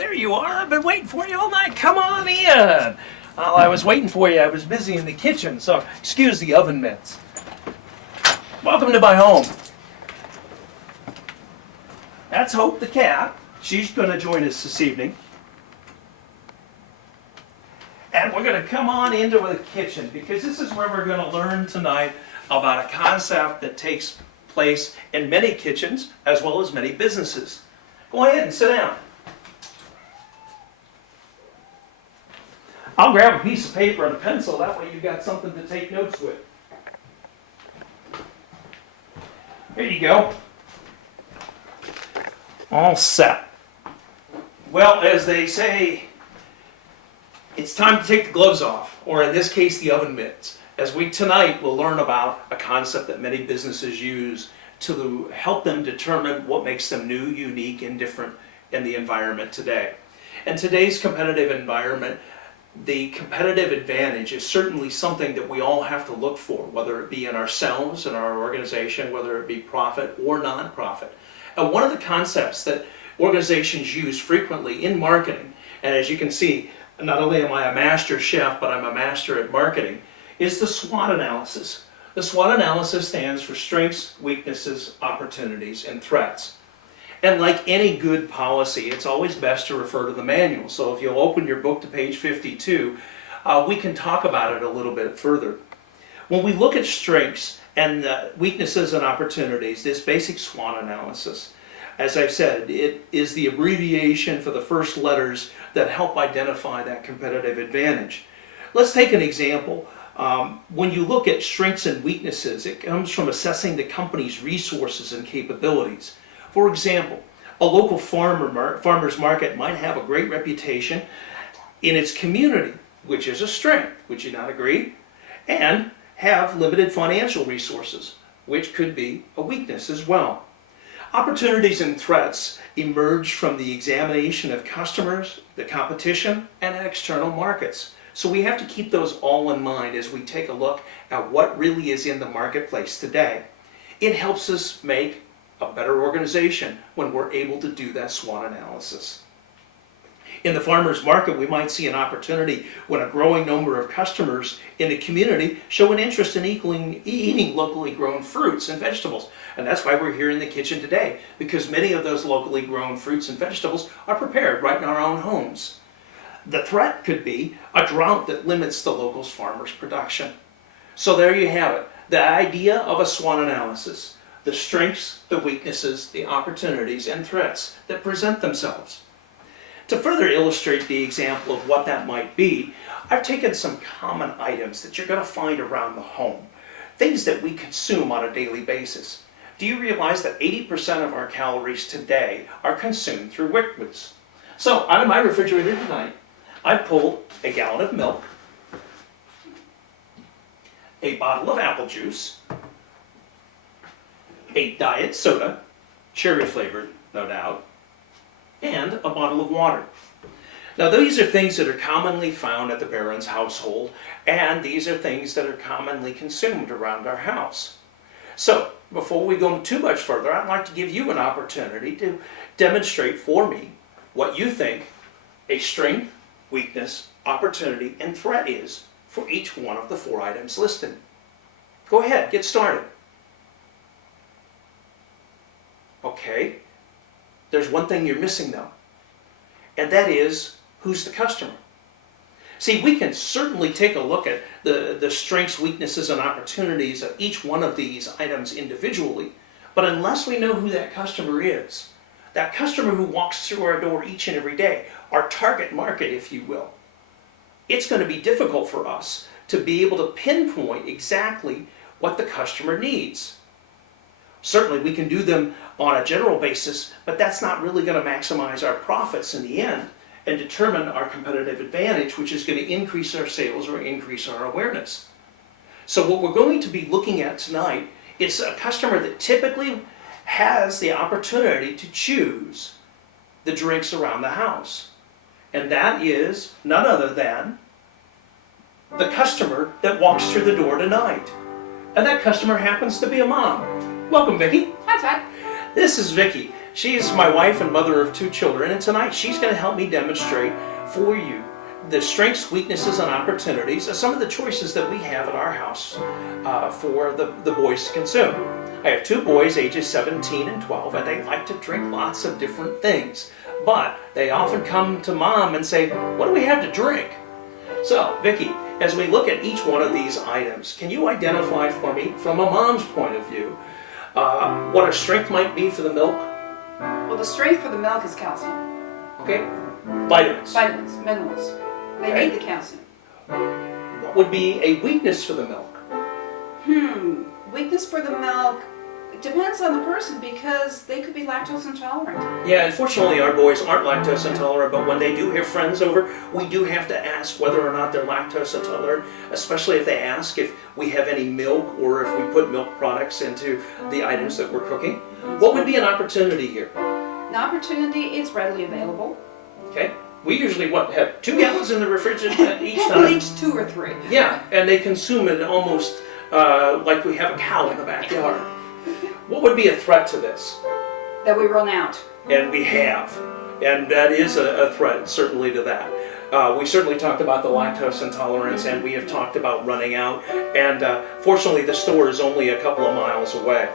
There you are. I've been waiting for you all night. Come on in. While I was waiting for you, I was busy in the kitchen, so excuse the oven mitts. Welcome to my home. That's Hope the cat. She's going to join us this evening. And we're going to come on into the kitchen because this is where we're going to learn tonight about a concept that takes place in many kitchens as well as many businesses. Go ahead and sit down. I'll grab a piece of paper and a pencil, that way you've got something to take notes with. Here you go. All set. Well, as they say, it's time to take the gloves off, or in this case, the oven mitts, as we tonight will learn about a concept that many businesses use to help them determine what makes them new, unique, and different in the environment today. In today's competitive environment, the competitive advantage is certainly something that we all have to look for, whether it be in ourselves, in our organization, whether it be profit or non-profit. And one of the concepts that organizations use frequently in marketing, and as you can see, not only am I a master chef, but I'm a master at marketing, is the SWOT analysis. The SWOT analysis stands for strengths, weaknesses, opportunities, and threats. And like any good policy, it's always best to refer to the manual. So if you'll open your book to page 52, we can talk about it a little bit further. When we look at strengths and weaknesses and opportunities, this basic SWOT analysis, as I've said, it is the abbreviation for the first letters that help identify that competitive advantage. Let's take an example. When you look at strengths and weaknesses, it comes from assessing the company's resources and capabilities. For example, a local farmer's market might have a great reputation in its community, which is a strength, would you not agree? And have limited financial resources, which could be a weakness as well. Opportunities and threats emerge from the examination of customers, the competition, and external markets. So we have to keep those all in mind as we take a look at what really is in the marketplace today. It helps us make a better organization when we're able to do that SWOT analysis. In the farmer's market, we might see an opportunity when a growing number of customers in the community show an interest in eating locally grown fruits and vegetables. And that's why we're here in the kitchen today, because many of those locally grown fruits and vegetables are prepared right in our own homes. The threat could be a drought that limits the local farmer's production. So there you have it, the idea of a SWOT analysis. The strengths, the weaknesses, the opportunities, and threats that present themselves. To further illustrate the example of what that might be, I've taken some common items that you're going to find around the home, things that we consume on a daily basis. Do you realize that 80% of our calories today are consumed through liquids? So out of my refrigerator tonight, I pulled a gallon of milk, a bottle of apple juice, a diet soda, cherry flavored, no doubt, and a bottle of water. Now these are things that are commonly found at the behrends household, and these are things that are commonly consumed around our house. So before we go too much further, I'd like to give you an opportunity to demonstrate for me what you think a strength, weakness, opportunity, and threat is for each one of the 4 items listed. Go ahead, get started. Okay, there's one thing you're missing though, and that is, who's the customer? See, we can certainly take a look at the strengths, weaknesses, and opportunities of each one of these items individually, but unless we know who that customer is, that customer who walks through our door each and every day, our target market, if you will, it's going to be difficult for us to be able to pinpoint exactly what the customer needs. Certainly we can do them on a general basis, but that's not really going to maximize our profits in the end and determine our competitive advantage, which is going to increase our sales or increase our awareness. So what we're going to be looking at tonight is a customer that typically has the opportunity to choose the drinks around the house. And that is none other than the customer that walks through the door tonight. And that customer happens to be a mom. Welcome, Vicki. Hi, Todd. This is Vicki. She's my wife and mother of 2 children, and tonight she's going to help me demonstrate for you the strengths, weaknesses, and opportunities of some of the choices that we have at our house for the boys to consume. I have 2 boys, ages 17 and 12, and they like to drink lots of different things. But they often come to Mom and say, what do we have to drink? So, Vicki, as we look at each one of these items, can you identify for me, from a mom's point of view, what a strength might be for the milk? Well, the strength for the milk is calcium. Okay. Vitamins. Vitamins, minerals. They Okay. need the calcium. What would be a weakness for the milk? Weakness for the milk, it depends on the person because they could be lactose intolerant. Yeah, unfortunately our boys aren't lactose intolerant, but when they do have friends over, we do have to ask whether or not they're lactose intolerant, especially if they ask if we have any milk or if we put milk products into the items that we're cooking. What would be an opportunity here? An opportunity is readily available. Okay. We usually have 2 gallons in the refrigerator each At time. least 2 or 3. Yeah, and they consume it almost like we have a cow in the backyard. What would be a threat to this? That we run out. And we have. And that is a threat, certainly, to that. We certainly talked about the lactose intolerance, and we have talked about running out. And fortunately, the store is only a couple of miles away.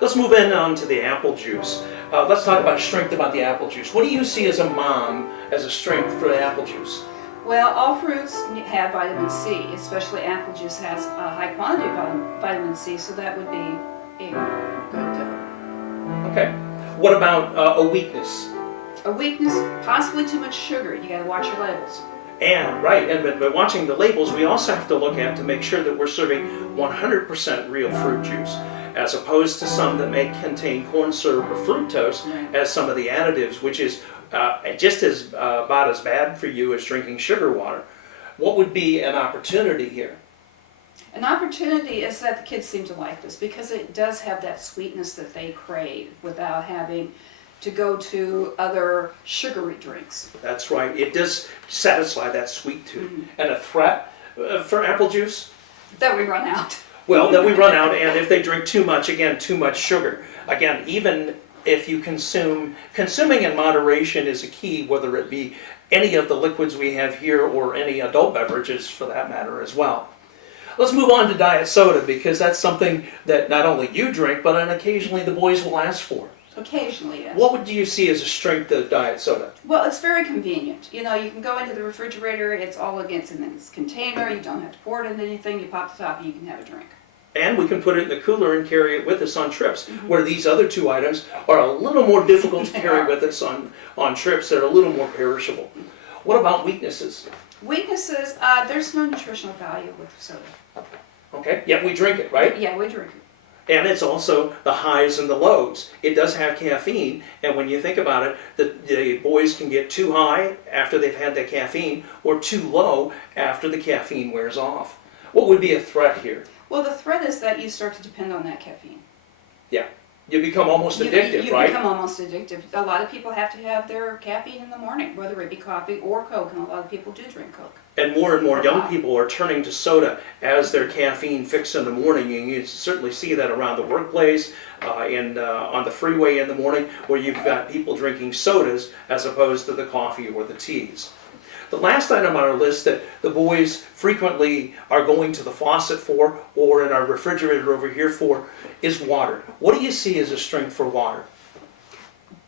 Let's move in on to the apple juice. Let's talk about strength about the apple juice. What do you see as a mom as a strength for the apple juice? Well, all fruits have vitamin C, especially apple juice has a high quantity of vitamin C, so that would be a good Okay. What about a weakness? A weakness, possibly too much sugar. You got to watch your labels. And right, and by watching the labels, we also have to look at to make sure that we're serving 100% real fruit juice, as opposed to some that may contain corn syrup or fructose as some of the additives, which is just as about as bad for you as drinking sugar water. What would be an opportunity here? An opportunity is that the kids seem to like this because it does have that sweetness that they crave without having to go to other sugary drinks. That's right. It does satisfy that sweet tooth. And a threat for apple juice? That we run out. Well, that we run out, and if they drink too much, again, too much sugar. Again, even if you consuming in moderation is a key, whether it be any of the liquids we have here or any adult beverages for that matter as well. Let's move on to diet soda, because that's something that not only you drink, but occasionally the boys will ask for. Occasionally, yes. What would you see as a strength of diet soda? Well, it's very convenient. You know, you can go into the refrigerator, it's all against in this container, you don't have to pour it into anything, you pop the top and you can have a drink. And we can put it in the cooler and carry it with us on trips, where these other 2 items are a little more difficult to carry with us on trips. They're a little more perishable. What about weaknesses? Weaknesses, there's no nutritional value with soda. Okay, yet we drink it, right? Yeah, we drink it. And it's also the highs and the lows. It does have caffeine, and when you think about it, the boys can get too high after they've had the caffeine, or too low after the caffeine wears off. What would be a threat here? Well, the threat is that you start to depend on that caffeine. Yeah, you become almost addicted, right? You become almost addictive. A lot of people have to have their caffeine in the morning, whether it be coffee or Coke, and a lot of people do drink Coke. And more young people are turning to soda as their caffeine fix in the morning. And you certainly see that around the workplace and on the freeway in the morning, where you've got people drinking sodas as opposed to the coffee or the teas. The last item on our list that the boys frequently are going to the faucet for, or in our refrigerator over here for, is water. What do you see as a strength for water?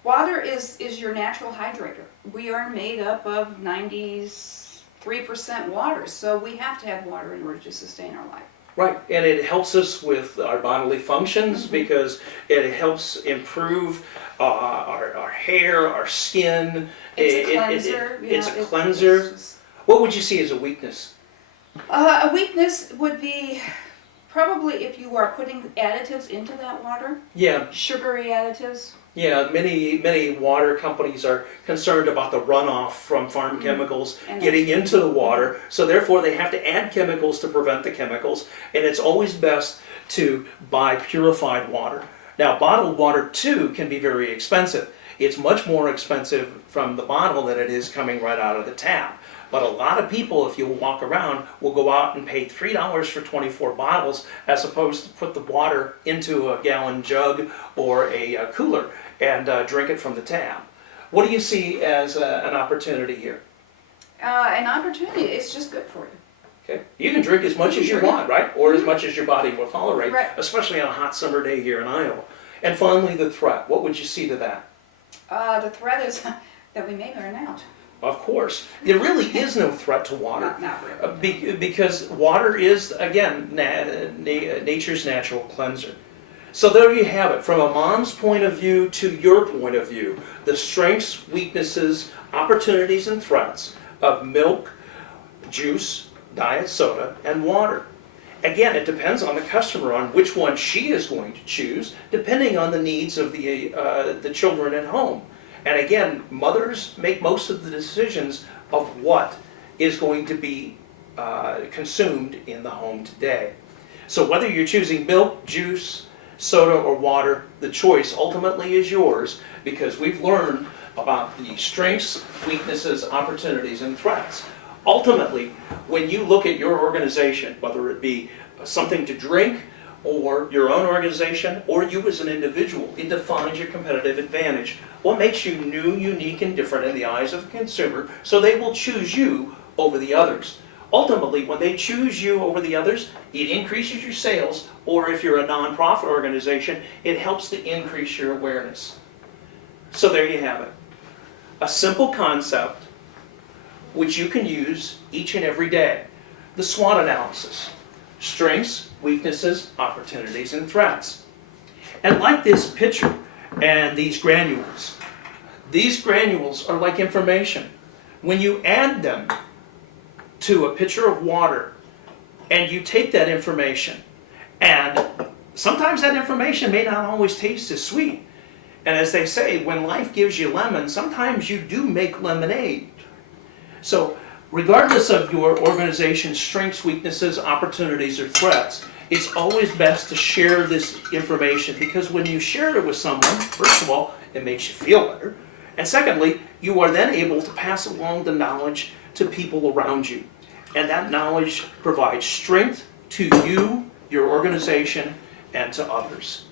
Water is your natural hydrator. We are made up of 93% water, so we have to have water in order to sustain our life. Right, and it helps us with our bodily functions because it helps improve our hair, our skin. It's a cleanser. It's a cleanser. What would you see as a weakness? A weakness would be probably if you are putting additives into that water. Yeah. Sugary additives. Yeah, many water companies are concerned about the runoff from farm chemicals getting into the water, so therefore they have to add chemicals to prevent the chemicals, and it's always best to buy purified water. Now, bottled water too can be very expensive. It's much more expensive from the bottle than it is coming right out of the tap. But a lot of people, if you walk around, will go out and pay $3 for 24 bottles as opposed to put the water into a gallon jug or a cooler and drink it from the tap. What do you see as an opportunity here? An opportunity, it's just good for you. Okay. You can drink as much as you want, right? Or as much as your body will tolerate, Right. especially on a hot summer day here in Iowa. And finally, the threat. What would you see to that? The threat is that we may run out. Of course. There really is no threat to water. Not really. Because water is, again, nature's natural cleanser. So there you have it. From a mom's point of view to your point of view, the strengths, weaknesses, opportunities, and threats of milk, juice, diet soda, and water. Again, it depends on the customer on which one she is going to choose, depending on the needs of the children at home. And again, mothers make most of the decisions of what is going to be consumed in the home today. So whether you're choosing milk, juice, soda, or water, the choice ultimately is yours, because we've learned about the strengths, weaknesses, opportunities, and threats. Ultimately, when you look at your organization, whether it be something to drink, or your own organization, or you as an individual, it defines your competitive advantage. What makes you new, unique, and different in the eyes of the consumer, so they will choose you over the others. Ultimately, when they choose you over the others, it increases your sales, or if you're a nonprofit organization, it helps to increase your awareness. So there you have it. A simple concept which you can use each and every day. The SWOT analysis. Strengths, weaknesses, opportunities, and threats. And like this picture and these granules are like information. When you add them to a pitcher of water and you take that information, and sometimes that information may not always taste as sweet. And as they say, when life gives you lemons, sometimes you do make lemonade. So regardless of your organization's strengths, weaknesses, opportunities, or threats, it's always best to share this information, because when you share it with someone, first of all, it makes you feel better. And secondly, you are then able to pass along the knowledge to people around you. And that knowledge provides strength to you, your organization, and to others.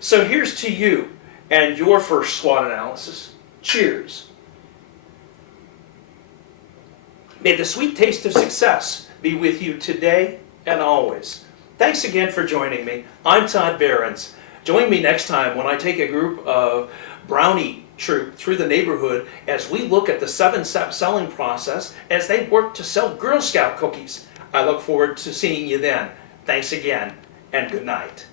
So here's to you and your first SWOT analysis. Cheers. May the sweet taste of success be with you today and always. Thanks again for joining me. I'm Todd Behrens. Join me next time when I take a group of brownie troop through the neighborhood as we look at the 7-step selling process as they work to sell Girl Scout cookies. I look forward to seeing you then. Thanks again, and good night.